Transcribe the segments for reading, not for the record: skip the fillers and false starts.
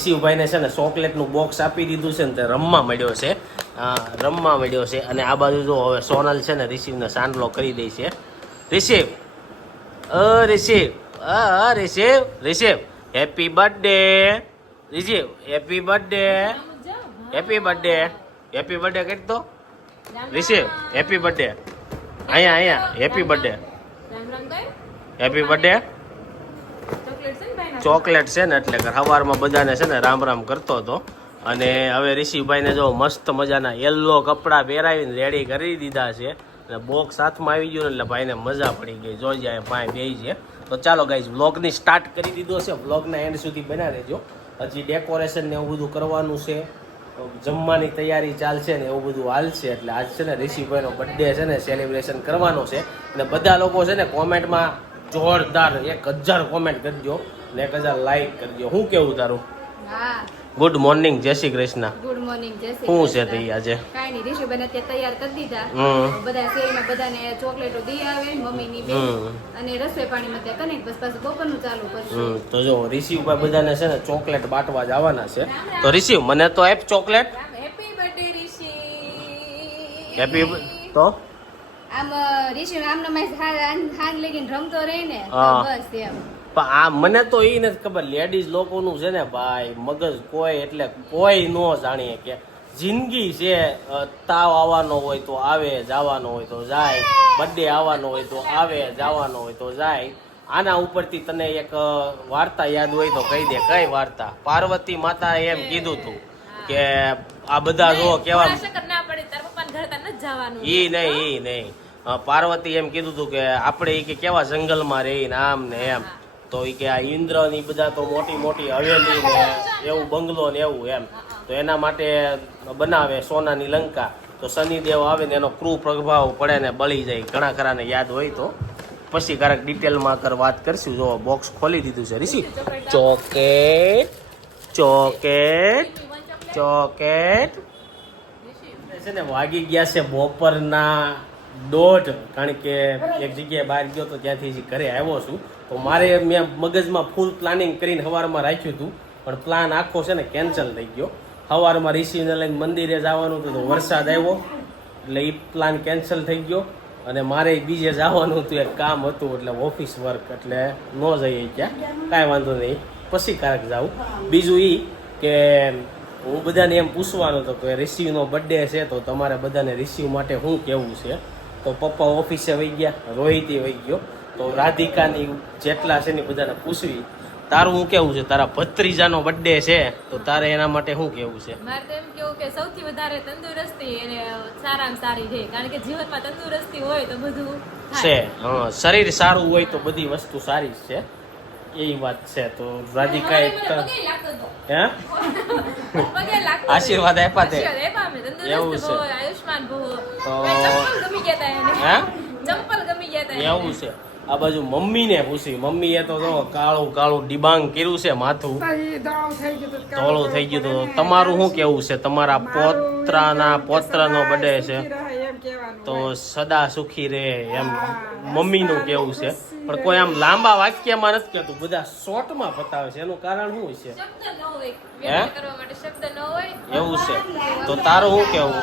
ઋષિભાઈને છે ને ચોકલેટનું બોક્સ આપી દીધું છે ને તે રમવા મળ્યો છે. રમવા મળ્યો છે. અને આ બાજુ જો હવે સોનલ છે ને રિસીવને સાંડલો કરી દે છે. Receive receive receive receive happy birthday receive happy birthday happy birthday happy birthday કરી દો રિસીવ હેપી બર્થડે અહીંયા happy birthday happy birthday chocolate છે ને એટલે સવારમાં બધાને છે ને રામ રામ કરતો હતો. અને હવે ઋષિભાઈને જો મસ્ત મજાના યલો કપડાં પહેરાવીને રેડી કરી દીધા છે. અને બોક્સ હાથમાં આવી ગયું ને એટલે ભાઈને મજા પડી ગઈ. જોઈ જાય ભાઈ બે છે. તો ચાલો ગાઈઝ વ્લોગની સ્ટાર્ટ કરી દીધો છે. વ્લોગના એન્ડ સુધી બના રહેજો. હજી ડેકોરેશન ને એવું બધું કરવાનું છે. જમવાની તૈયારી ચાલશે ને એવું બધું હાલશે. એટલે આજ છે ને ઋષિભાઈનો બર્થડે છે ને સેલિબ્રેશન કરવાનો છે. અને બધા લોકો છે ને કોમેન્ટમાં જોરદાર 1000 કોમેન્ટ કરજો ને 1000 લાઈક કરજો. શું કેવું તારું? ગુડ મોર્નિંગ, જય શ્રી કૃષ્ણ. ગુડ મોર્નિંગ, જય શ્રી કૃષ્ણ. શું છે તે આજે? કાઈ નહીં, ઋષિબેન અત્યારે તૈયાર કરી દીધા. બધા શેરીમાં બધાને ચોકલેટો દી આવે, મમ્મીની બેન અને રસોઈ પાણીમાં ત્યાં કનેક્ટ બસ પાછું બપોરનું ચાલુ કરશું. તો જો ઋષિભાઈ બધાને છે ને ચોકલેટ બાટવા જવાના છે. તો ઋષિ મને તો આપ ચોકલેટ. હેપી બર્થડે ઋષિ. હેપી તો આમ ઋષિ આમને હાન લગીને રમતો રહે ને બસ એમ. પણ આ મને તો એ નથી ખબર, લેડીઝ લોકોનું છે ને ભાઈ મગજ કોઈ એટલે કોઈ ન જાણીએ કે જિંદગી છે. તાવ આવવાનો હોય તો આવે, જવાનો હોય તો જાય, બર્થડે આવવાનો હોય તો આવે, જવાનો હોય તો જાય. આના ઉપરથી તને એક વાર્તા યાદ હોય તો કહી દે. કઈ વાર્તા? પાર્વતી માતા એમ કીધું તું કે આ બધા જો કેવા ઈ નહીં પાર્વતી એમ કીધું તું કે આપણે ઈ કે કેવા જંગલમાં રહીને આમ ને એમ. તો એ કે આ ઇન્દ્ર ની બધા તો મોટી મોટી હવેલી ને એવું બંગલો ને એવું એમ. તો એના માટે બનાવે સોનાની લંકા. તો શનિદેવ આવે ને એનો ક્રૂર પ્રભાવ પડે ને બળી જાય. ઘણા ખરાને યાદ હોય તો પછી ક્યારેક ડિટેલમાં વાત કરશું. જો બોક્સ ખોલી દીધું છે ઋષિ. ચોકેટ ચોકેટ ચોકેટ છે ને વાગી ગયા છે બપોરના 1:30. કારણ કે એક જગ્યાએ બહાર ગયો તો ત્યાંથી ઘરે આવ્યો છું. તો મારે મેં મગજમાં ફૂલ પ્લાનિંગ કરીને સવારમાં રાખ્યું હતું, પણ પ્લાન આખો છે ને કેન્સલ થઈ ગયો. સવારમાં ઋષિને લઈને મંદિરે જવાનું હતું તો વરસાદ આવ્યો એટલે એ પ્લાન કેન્સલ થઈ ગયો. અને મારે બીજે જવાનું હતું, એક કામ હતું એટલે ઓફિસ વર્ક, એટલે ન જઈએ ત્યાં. કાંઈ વાંધો નહીં, પછી ક્યારેક જાઉં. બીજું એ કે હું બધાને એમ પૂછવાનું હતું કે રિસીવનો બર્થડે છે તો તમારે બધાને રિસીવ માટે શું કહેવું છે. તો પપ્પા ઓફિસે વહી ગયા, રોહિતે વહી ગયો. તો રાધિકાની જેટલા છે ને બધાને પૂછવી. તારું શું કેવું છે? તારા ભત્રીજાનો બર્થડે છે તો તારે એના માટે શું કેવું છે? મારે તો એમ કેવું કે સૌથી વધારે તંદુરસ્તી એને સારામાં સારી છે. કારણ કે જીવનમાં તંદુરસ્તી હોય તો બધું છે. શરીર સારું હોય તો બધી વસ્તુ સારી છે, એ વાત છે. તો રાધિકા હે આશીર્વાદ આપ્યા તે એવું છે. આયુષ્માન ભવ. તો ગમી ગયા હતા ચંપલ ગમી ગયા હતા એવું છે. આ બાજુ મમ્મીને પૂછી. મમ્મીએ તો જો કાળું કાળું ડિબાંગ કર્યું છે, માથું ધોળું થઈ ગયું. તો તમારું શું કેવું છે? તમારા પોત્રનો બર્થડે છે તો સદા સુખી રહે એમ મમ્મીનું કેવું છે. પણ કોઈ આમ લાંબા વાક્યમાં નથી કહેતું, બધા શોર્ટમાં બતાવે છે. એનું કારણ શું છે? એવું છે. તો તારું શું કેવું?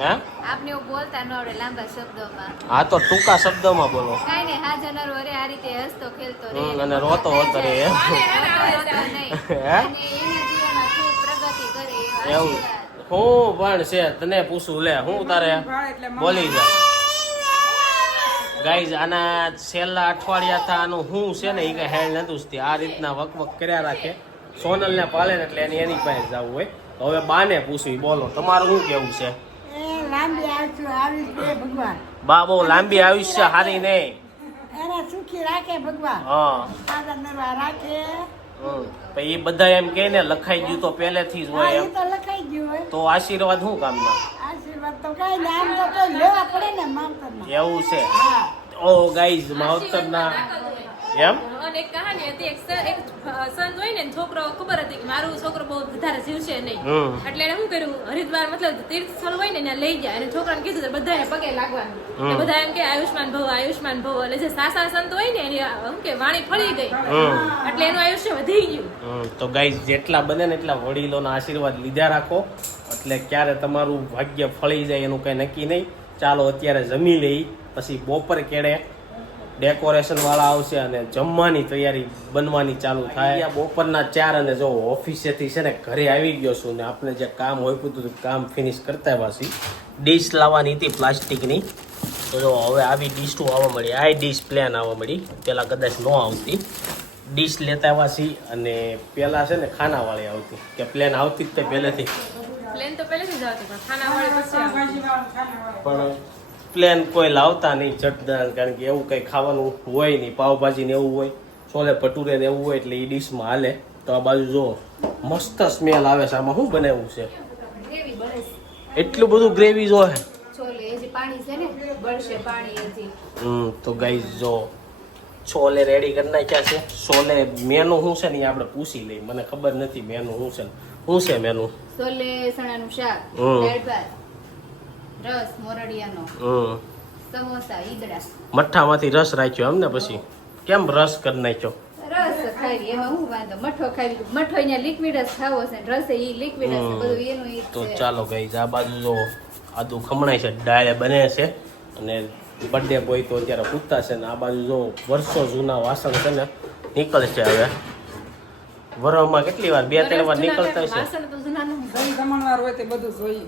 હે આપને એવું બોલતા ન આવડે લાંબા શબ્દોમાં. હા તો ટૂંકા શબ્દોમાં બોલો. કાઈ નહીં, હા જનર વરે આ રીતે હસતો ખેલતો રહે અને રોતો હોતો રહે એમ. એવું હું પણ છે તને પૂછું લે, હું તારે બોલી જા. ગાઈઝ આના છેલ્લા અઠવાડિયા થા આનું હું છે ને એ કઈ હેન્ડ નથી. આ રીતના વકવક કર્યા રાખે. સોનલને પાલે ને એટલે એની પાસે જવું હોય. તો હવે બાને પૂછવી. બોલો તમારું શું કેવું છે? બા બહુ લાંબી આયુષ્ય હારી નહીં. સુખી રાખે ભગવાન. હા રાખે. એ બધા એમ કે ને લખાઈ ગયું તો પહેલેથી જ હોય એમ. તો લખાઈ ગયું હોય તો આશીર્વાદ શું કામના? આશીર્વાદ તો કઈ નામ તો લેવા પડે ને માવતરના. એવું છે. ઓ ગાઈઝ માવતરના એમ મને એક કહાની હતી એક સંત હોય ને છોકરો ખબર હતી કે મારું છોકરો બહુ વધારે જીવશે નહીં એટલે એને શું કર્યું હરિદ્વાર મતલબ તીર્થ સ્થળ હોય ને ત્યાં લઈ ગયા અને છોકરાને કીધું તો બધાને પગે લાગવાનું બધા એમ કે આયુષ્માન ભવ એટલે જે સાસા સંત હોય ને એની શું કે વાણી ફળી ગઈ એટલે એનું આયુષ્ય વધી ગયું. તો ગાઈઝ જેટલા બને ને એટલા વડીલોના આશીર્વાદ લીધા રાખો એટલે ક્યારે તમારું ભાગ્ય ફળી જાય એનું કઈ નક્કી નહીં. ચાલો અત્યારે જમી લઈ પછી બપોર કેડે ડેકોરેશન વાળા આવશે અને જમવાની તૈયારી બનવાની ચાલુ થાય. બપોરના 4 અને જો ઓફિસેથી છે ને ઘરે આવી ગયો છું ને આપણે જે કામ હોય હતું કામ ફિનિશ કરતા પાછી ડીશ લાવવાની હતી પ્લાસ્ટિકની. તો જો હવે આવી ડીશ આવવા મળી, આ ડીશ પ્લેન આવવા મળી, પેલા કદાચ ન આવતી. ડીશ લેતા આવ્યા છીએ અને પેલા છે ને ખાનાવાળી આવતી કે પ્લેન આવતી જ તે પહેલેથી પ્લેન તો પહેલેથી જ આવતી પણ ખાનાવાળી પછી આવતી. પણ પ્લેન કોઈ લાવતા નહીં ચટદાર, કારણ કે એવું કંઈ ખાવાનું હોય નહીં, પાવભાજી ને એવું હોય, છોલે ભટુરે ને એવું હોય એટલે એ ડીશમાં હાલે. તો આ બાજુ જો મસ્ત સ્મેલ આવે છે. આમાં શું બનાવ્યું છે? ગ્રેવી બને છે. એટલું બધું ગ્રેવી જો હે. છોલે હજી પાણી છે ને બળશે પાણી હજી. તો ગાઈઝ જો છોલે રેડી કરી નાખ્યા છે. છોલે મેનુ શું છે ને એ આપણે પૂછી લઈએ, મને ખબર નથી મેનુ શું છે. શું છે મેનુ? છોલે ચણાનું શાક, દાળ ભાત, રસ મોરડિયાનો, સમોસા, ઈદડા. મઠ્ઠામાંથી રસ રાખ્યો એમ ને? પછી કેમ રસ કરી નાખ્યો? રસ ખાવી એમાં હું વાંધો, મઠો ખાવી, મઠો અહીંયા લિક્વિડ જ ખાવો છે, રસે ઈ લિક્વિડ જ છે, બધું એનું ઈ જ તો છે. ચાલો ગાઈઝ આ બાજુ જો આદુ ખમણાય છે, ડાળે બને છે અને બર્થડે બોય તો અત્યારે પૂછતા છે ને આ બાજુ જો વર્ષો જૂના વાસણ છે ને નીકળશે હવે. વરસમાં કેટલી વાર? 2-3 વાર નીકળતા છે વાસણ તો જૂના ન હોય. જમણવાર હોય તે બધું જોઈએ.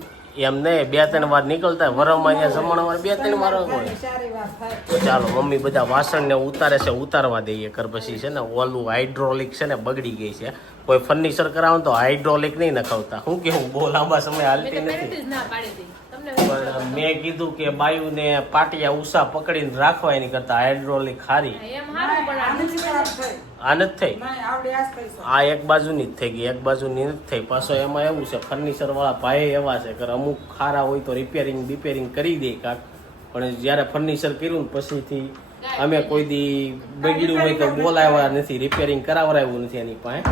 એમ નહીં, 2-3 વાર નીકળતા હોય. વરસમાં અહીંયા જમણવાર 2-3 વાર હોય. સારી વાત થાય. તો ચાલો મમ્મી બધા વાસણ ને ઉતારે છે, ઉતારવા દઈએ કર. પછી છે ને ઓલું હાઇડ્રોલિક છે ને બગડી ગઈ છે. કોઈ ફર્નિચર કરાવો તો હાઇડ્રોલિક નહીં નખાવતા. શું કેવું, બહુ લાંબા સમય હાલતી મેં તો નથી. પહેલેથી જ ના પાડી હતી. તમને પણ મેં કીધું કે બાયુને પાટિયા ઉષા પકડીને રાખવા એની કરતા હાઇડ્રોલિક ખારી. એમ હારું પણ આ નથી ખરાબ થઈ. આ નથી થઈ, નહીં, આવડે આ જ થઈ છે. આ એક બાજુની જ થઈ ગઈ, એક બાજુની નથી થઈ. પાછો એમાં એવું છે ફર્નિચર વાળા ભાઈ એવા છે કે અમુક ખારા હોય તો રિપેરિંગ કરી દે કાંક, પણ જ્યારે ફર્નિચર કર્યું ને પછીથી અમે કોઈ દી બગડ્યું હોય તો બોલાવ્યા નથી, રિપેરિંગ કરાવરાવ્યું નથી એની પાસે.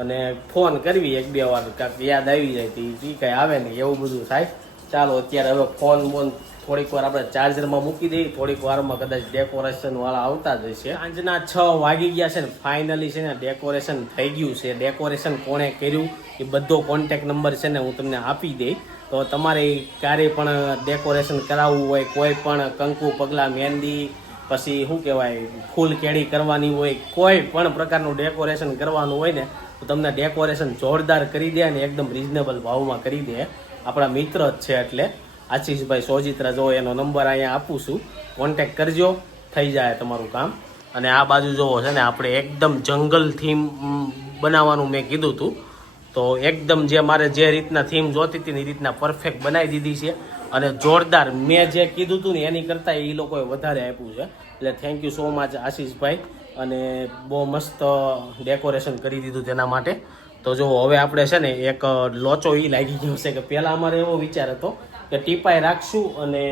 અને ફોન કરવી 1-2 વાર કાંક યાદ આવી જાય તો એ કાંઈ આવે નહીં, એવું બધું થાય. ચાલો અત્યારે હવે ફોન થોડીક વાર આપણે ચાર્જરમાં મૂકી દઈએ, થોડીક વારમાં કદાચ ડેકોરેશન વાળા આવતા જ હશે. સાંજના 6 વાગી ગયા છે ને ફાઇનલી છે ને ડેકોરેશન થઈ ગયું છે. ડેકોરેશન કોણે કર્યું એ બધો કોન્ટેક્ટ નંબર છે ને હું તમને આપી દઈ. તો તમારે ક્યારેય પણ ડેકોરેશન કરાવવું હોય, કોઈ પણ કંકુ પગલા મહેંદી પછી શું કહેવાય ફૂલ કેડી કરવાની હોય, કોઈ પણ પ્રકારનું ડેકોરેશન કરવાનું હોય ને તો તમને ડેકોરેશન જોરદાર કરી દે અને એકદમ રિઝનેબલ ભાવમાં કરી દે. આપણા મિત્ર જ છે એટલે આશીષભાઈ સોજિત્રા, જો એનો નંબર અહીંયા આપું છું, કોન્ટેક્ટ કરજો, થઈ જાય તમારું કામ. અને આ બાજુ જોવો છે ને આપણે એકદમ જંગલ થીમ બનાવવાનું મેં કીધું હતું, તો એકદમ જે મારે જે રીતના થીમ જોતી હતી ને એ રીતના પરફેક્ટ બનાવી દીધી છે. અને જોરદાર મેં જે કીધું હતું ને એની કરતાં એ લોકોએ વધારે આપ્યું છે. એટલે થેન્ક યુ સો મચ આશીષભાઈ, અને બહુ મસ્ત ડેકોરેશન કરી દીધું તેના માટે. તો જો હવે આપણે છે ને એક લોચો એ લાગી ગયો છે કે પહેલાં અમારે એવો વિચાર હતો કે ટીપાઈ રાખશું અને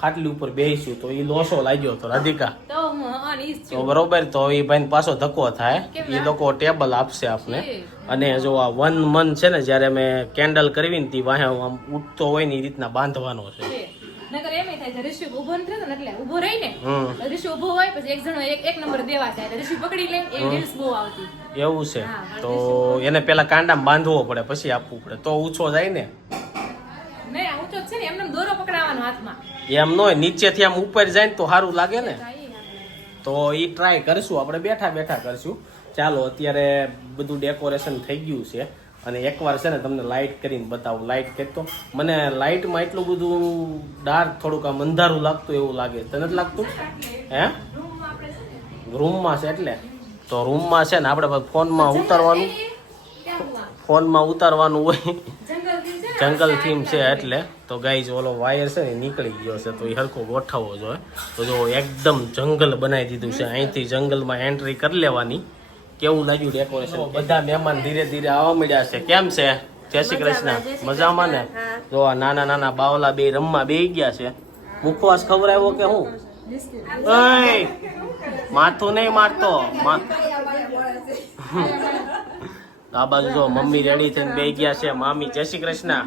ખાટલી ઉપર બેસીશું, તો એ લોચો લાગ્યો હતો રાધિકા. તો હું ઈ જ તો છું. બરોબર, તો એ ભાઈને પાછો ધક્કો થાય, એ લોકો ટેબલ આપશે આપને. અને જો આ 1 મંથ છે ને જ્યારે મેં કેન્ડલ કરવી ને તે વાહે આમ ઉઠતો હોય ને એ રીતના બાંધવાનો છે. નકર એમ થાય છે ઋષિ ઉભો નથી થતો ને એટલે ઉભો રહી ને ઋષિ ઉભો હોય પછી એક જણો એક નંબર દેવા જાય એટલે ઋષિ પકડી લે એ રીલ્સ બહુ આવતી. એવું છે, તો એને પેલા કાંડામાં બાંધવો પડે પછી આપવું પડે તો ઊંચો જાય ને. નહીં આ ઊંચો જ છે ને એમને દોરો પકડાવવાનો હાથમાં. એમ ન હોય, નીચેથી આમ ઉપર જાય ને તો સારું લાગે ને. તો એ ટ્રાય કરશું આપણે, બેઠા બેઠા કરશું. ચાલો અત્યારે બધું ડેકોરેશન થઈ ગયું છે અને એકવાર છે ને તમને લાઇટ કરીને બતાવું. લાઇટ કહેતો મને લાઇટમાં એટલું બધું ડાર્ક થોડુંક આમ અંધારું લાગતું એવું લાગે, તને નથી લાગતું? હે રૂમમાં છે એટલે તો રૂમમાં છે ને આપણે ફોનમાં ઉતારવાનું હોય, જંગલ થીમ છે એટલે. તો ગાઈઝ ઓલો વાયર છે ને નીકળી ગયો છે તો એ હરખો ગોઠવવો જોઈએ. તો જો એકદમ જંગલ બનાવી દીધું છે, અહીંથી જંગલમાં એન્ટ્રી કરી લેવાની. કેવું લાગ્યું ડેકોરેશન? બધા મહેમાન ધીરે ધીરે આવવા મળ્યા છે. કેમ છે? જય શ્રી કૃષ્ણ. મજામાં ને? જો આ નાના નાના બાવલા બે રમવા બેસી ગયા છે. મુખવાસ ખવડાવ્યો કે હું? ઓય માથું નહીં મારતો, આ બાજુ જો મમ્મી રેડી થઈને બેસી ગયા છે, મામી જય શ્રી કૃષ્ણ,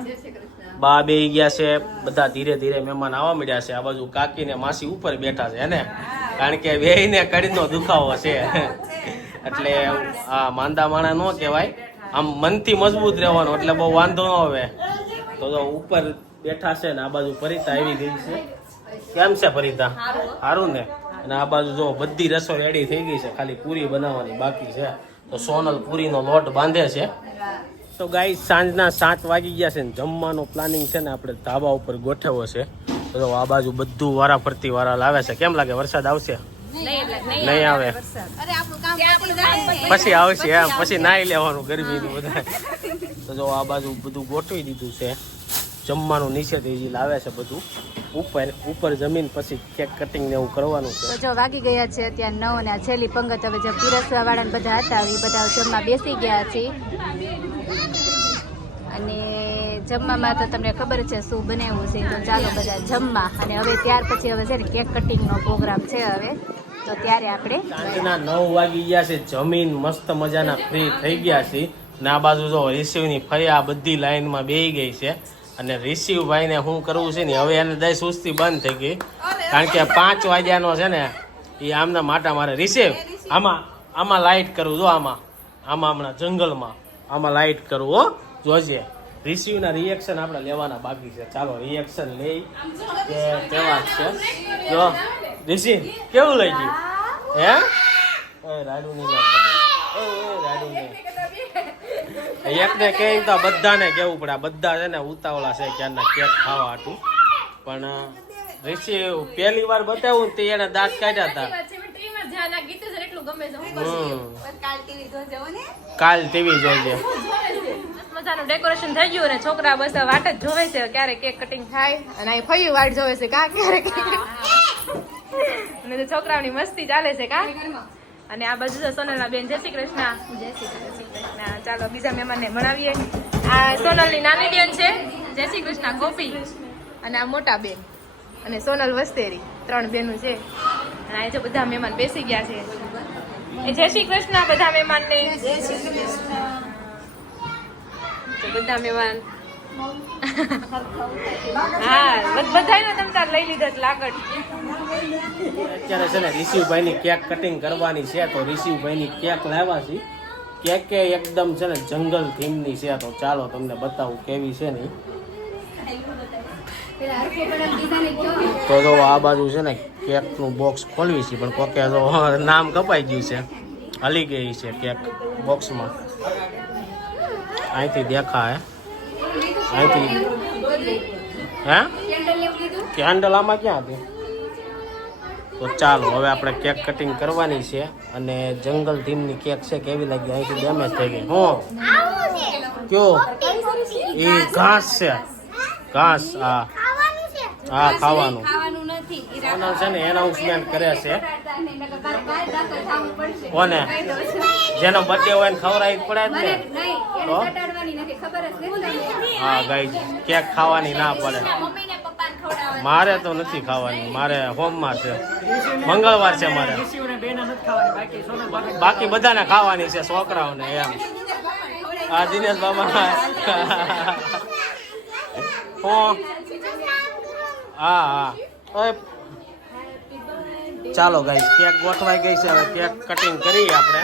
બા બેસી ગયા છે, બધા ધીરે ધીરે મહેમાન આવવા મળ્યા છે. આ બાજુ કાકી ને માસી ઉપર બેઠા છે ને, કારણ કે બેયને કડીનો દુખાવો છે એટલે આ માંદા માણા ન કહેવાય, આમ મનથી મજબૂત રહેવાનું એટલે બહુ વાંધો ન આવે. તો ઉપર બેઠા છે ને આ બાજુ પરિતા આવી ગઈ છે. કેમ છે પરિતા? સારું ને? અને આ બાજુ જો બધી રસોઈ રેડી થઈ ગઈ છે, ખાલી પૂરી બનાવવાની બાકી છે. તો સોનલ પૂરીનો લોટ બાંધે છે. તો ગાઈ સાંજના 7 વાગી ગયા છે ને જમવાનું પ્લાનિંગ છે ને આપણે ધાબા ઉપર ગોઠવ્યો છે. તો આ બાજુ બધું વારા ફરતી વારા લાવે છે. કેમ લાગે વરસાદ આવશે? નહીં આવે, પછી આવશે એમ, પછી નાઈ લેવાનું ગરમીનું બધા. તો જો આ બાજુ બધું ગોઠવી દીધું છે. જમવાનું નીચેથી લાવે છે બધું ઉપર જમીન, પછી કેક કટિંગ ને એવું કરવાનું છે. તો જો વાગી ગયા છે અત્યારે 9 અને આ છેલ્લી પંગત. હવે જે પીરસવા વાળા બધા હતા એ બધા જમવા બેસી ગયા છે. અને જમવામાં તો તમને ખબર છે શું બનાવ્યું છે. તો ચાલો બધા જમવા. અને હવે ત્યાર પછી હવે છે ને કેક કટિંગનો પ્રોગ્રામ છે હવે. તો ત્યારે આપણે સાંજના 9 વાગી ગયા છે, જમીન મસ્ત મજાના ફ્રી થઈ ગયા છે. ને આ બાજુ જો રિસીવની ફરિયા બધી લાઈનમાં બેસી ગઈ છે. અને રિસીવભાઈને શું કરવું છે ને હવે એને દઈ સુસ્તી બંધ થઈ ગઈ, કારણ કે 5 વાગ્યાનો છે ને એ આમના માટા મારે. રિસીવ આમાં લાઇટ કરવું, જો આમાં હમણાં જંગલમાં આમાં લાઇટ કરવું હો, જોજે. રિસીવના રિએક્શન આપણે લેવાના બાકી છે. ચાલો રિએક્શન લઈ કે કેવા છે. જો રિસીવ કેવું લઈ ગયું હે? રાડુ નહીં રાડુ નહીં. એકને કહે તો બધાને કેવું પડે. બધા છે ને ઉતાવળા છે ક્યારના કેક ખાવા હાટું. પણ રિસીવ પહેલી વાર બતાવ્યું તે એને દાંત કાઢ્યા હતા. કાલ ટીવી જોજે. મજાનું ડેકોરેશન થઈ ગયું અને છોકરા બસ વાટ જ જોવે છે ક્યારે કેક કટિંગ થાય. અને અહીં ફયું વાટ જોવે છે કા ક્યારે અને છોકરાઓની મસ્તી ચાલે છે કા. અને આ બાજુ છે સોનલના બેન. જય શ્રી કૃષ્ણ. જય શ્રી કૃષ્ણ. ચાલો બીજા મહેમાનને ભણાવીએ. આ સોનલની નાની બેન છે જય શ્રી કૃષ્ણ ગોપી, અને આ મોટા બેન અને સોનલ વસ્તેરી. 3 બેનું છે. અને આ જો બધા મહેમાન બેસી ગયા છે. એ જય શ્રી કૃષ્ણ બધા મહેમાનને. જય શ્રી કૃષ્ણ બધા મહેમાન. હા બધાને તમ તાર લઈ લીધા લાકડ. અત્યારે છે ને રિસીવભાઈની કેક કટિંગ કરવાની છે. તો રિસીવભાઈની કેક લાવ્યા છે. કેક એકદમ છે ને જંગલ થીમની છે. તો ચાલો તમને બતાવું કેવી છે ને. તો જો આ બાજુ છે ને કેકનું બોક્સ ખોલવી છે, પણ કોકે તો નામ કપાઈ ગયું છે, હલી ગઈ છે કેક બોક્સમાં. અહીંથી દેખાય, અહીંથી હે કેન્ડલ આમાં ક્યાં હતી? તો ચાલો હવે આપણે કેક કટિંગ કરવાની છે. અને જંગલ થીમની કેક છે. કેવી લાગી? અહીંથી ડેમેજ થઈ ગઈ. હું કયો એ ઘાસ છે, ઘાસ. હા ખાવાનું છે ને એનાઉન્સમેન્ટ કરે છે. કોને? જેનો બર્થડે હોય ને ખવડાવી પડે જ ને. તો હા ગાઈસ કેક ખાવાની ના પડે. મારે તો નથી ખાવાની, મારે હોમમાં છે, મંગળવાર છે મારે. બાકી બધાને ખાવાની છે, છોકરાઓને એમ. આ દિનેશ બાબા હા હા. ચાલો ગાઈસ કેક ગોઠવાઈ ગઈ છે. હવે કેક કટિંગ કરીએ આપણે.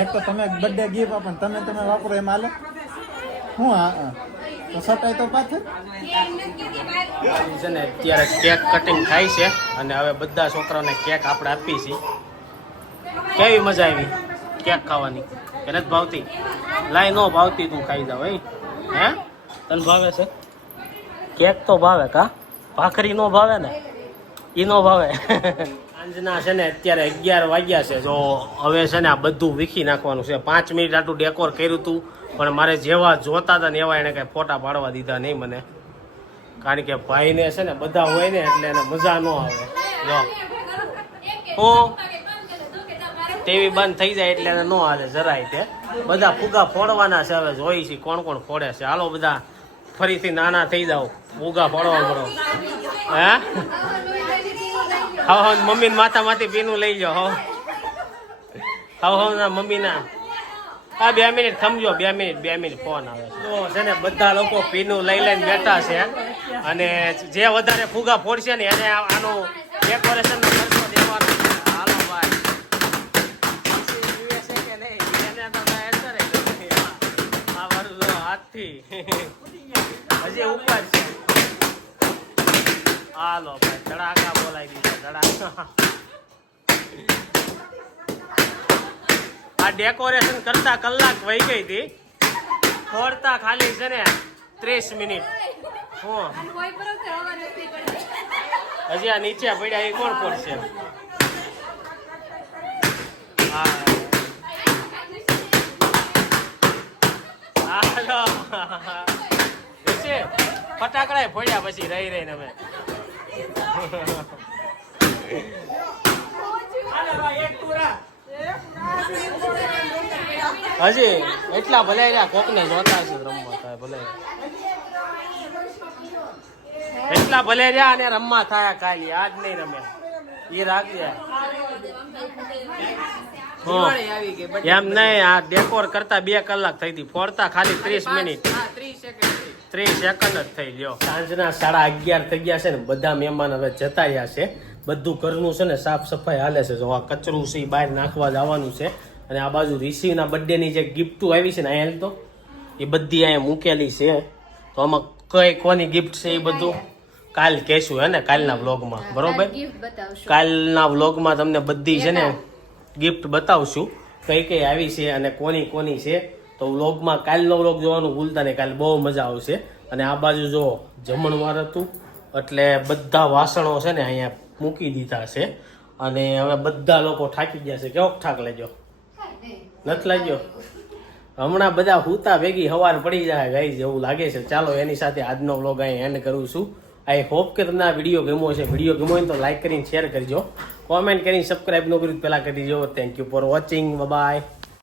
એક તો તમે બર્થડે ગિફ્ટ આપો ને તમે વાપરો એમ હાલે હું હા તો સટાઈ તો પાછળ છે ને અત્યારે કેક કટિંગ થાય છે અને હવે બધા છોકરાઓને કેક આપણે આપી છીએ. કેવી મજા આવી કેક ખાવાની કે નથી ભાવતી? લાઈ નો ભાવતી તું ખાઈ જાવ હે તને ભાવે છે કેક? તો ભાવે કા? ભાખરી નો ભાવે ને? ઈ નો ભાવે. સાંજના છે ને અત્યારે 11 વાગ્યા છે. જો હવે છે ને આ બધું વીખી નાખવાનું છે. 5 મિનિટ આટલું ડેકોર કર્યું હતું પણ મારે જેવા જોતા હતા ને એવા એને કઈ ફોટા પાડવા દીધા નહીં મને, કારણ કે ભાઈને છે ને બધા હોય ને એટલે એને મજા ન આવે. જો હું ટીવી બંધ થઈ જાય એટલે એને ન હાલે જરાય. તે બધા ફુગા ફોડવાના છે. હવે જોઈ છે કોણ કોણ ફોડે છે. હાલો બધા ફરીથી નાના થઈ જાવ, ફુગા ફોડવા પડો. હે હા મમ્મી માથામાંથી પીનું લઈ જાઓ. હા મમ્મીના હા 2 મિનિટ સમજો, 2 મિનિટ ફોન આવે તો છે ને બધા લોકો પીનું લઈ લઈને બેઠા છે અને જે વધારે ફુગા ફોડશે ને એને આનું ડેકોરેશન ખર્ચો દેવાનો છે. હાલો ભાઈ આ વર્ષો હાથથી હજી ઉપર છે. હાલો ભાઈ ધડાકા બોલાવી દીધા ધડાકા. આ ડેકોરેશન કરતા કલાક વહી ગઈ હતી, ફોડતા ખાલી છે ને 30 મિનિટ. હું હજી આ નીચે પડ્યા એ કોણ ફોડશે? હાલો ફટાકડા ફોડ્યા પછી રહી રહીને અમે હજી એટલા ભલે રહ્યા કોકને જોતા છે રમવા થાય ભલે એટલા ભલે રહ્યા અને રમવા થાય ખાલી આજ નહીં રમે એ રાખજે. એમ નહીં આ ડેકોર કરતા 2 કલાક થઈ હતી, ફોડતા ખાલી 30 મિનિટ 30 સેકન્ડ જ થઈ લ્યો. સાંજના 11:30 થઈ ગયા છે ને બધા મહેમાન હવે જતા રહ્યા છે. બધું ઘરનું છે ને સાફ સફાઈ હાલે છે. જો આ કચરું છે એ બહાર નાખવા જવાનું છે અને આ બાજુ રિસીવના બર્થડેની જે ગિફ્ટો આવી છે ને અહીંયા તો એ બધી અહીંયા મૂકેલી છે. તો આમાં કઈ કોની ગિફ્ટ છે એ બધું કાલ કહેશું હે ને કાલના વ્લોગમાં, બરોબર? કાલના વ્લોગમાં તમને બધી છે ને ગિફ્ટ બતાવશું કઈ કઈ આવી છે અને કોની કોની છે. તો વ્લોગમાં કાલનો વ્લોગ જોવાનું ભૂલતા નહીં, કાલે બહુ મજા આવશે. અને આ બાજુ જો જમણવાર હતું એટલે બધા વાસણો છે ને અહીંયા મૂકી દીધા છે અને હવે બધા લોકો થાકી ગયા છે. કેવો થાક લાગ્યો? નથી લાગ્યો? હમણાં બધા હુતા ભેગી હવાર પડી જાય ગાઈઝ એવું લાગે છે. ચાલો એની સાથે આજનો વ્લોગ અહીં એન્ડ કરું છું. આઈ હોપ કે તમને આ વિડીયો ગમ્યો છે. વિડીયો ગમ્યો હોય તો લાઈક કરીને શેર કરજો, કોમેન્ટ કરીને સબસ્ક્રાઈબ ન કર્યું પહેલાં કરી દેજો. Thank you for watching. By.